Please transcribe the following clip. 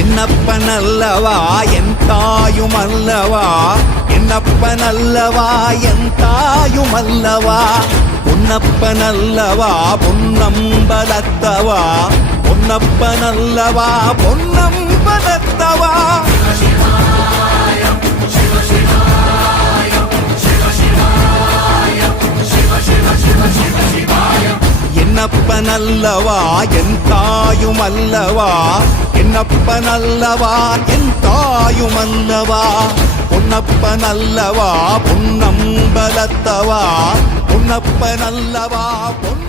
என்னப்பனல்லவா என் தாயுமல்லவா, என்னப்பனல்லவா என் தாயுமல்லவா, பொன்னப்பனல்லவா பொன்னம்பலத்தவா, பொன்னப்பனல்லவா பொன்னம்பலத்தவா. என்னப்பனல்லவா என் தாயுமல்லவா, என்னப்பனல்லவா என் தாயுமல்லவா, பொன்னப்பனல்லவா பொன்னம்பலத்தவா, பொன்னப்பனல்லவா பொன்